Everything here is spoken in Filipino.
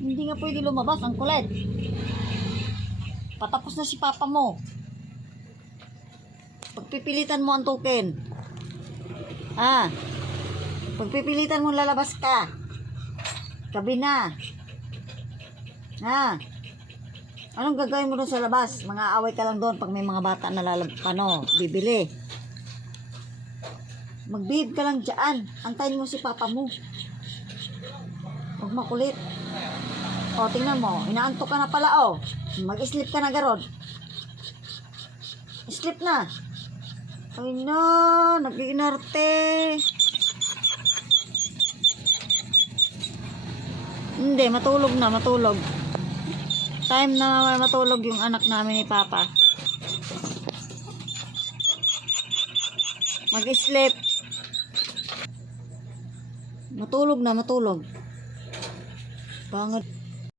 Hindi nga pwede lumabas. Ang kulit. Patapos na si papa mo. Pagpipilitan mo ang token. Pagpipilitan mo lalabas ka. Gabi na. Anong gagawin mo doon sa labas? Mga away ka lang doon pag may mga bata na bibili. Magbihib ka lang dyan. Antayin mo si papa mo. Huwag makulit. O, tingnan mo. Inaantok ka na pala, o. Mag-sleep ka na, garod. Sleep na. Ay na, nag-iinarte. Hindi, matulog na, matulog. Time na matulog yung anak namin ni papa. Mag-sleep. Matulog na, matulog. Bangat.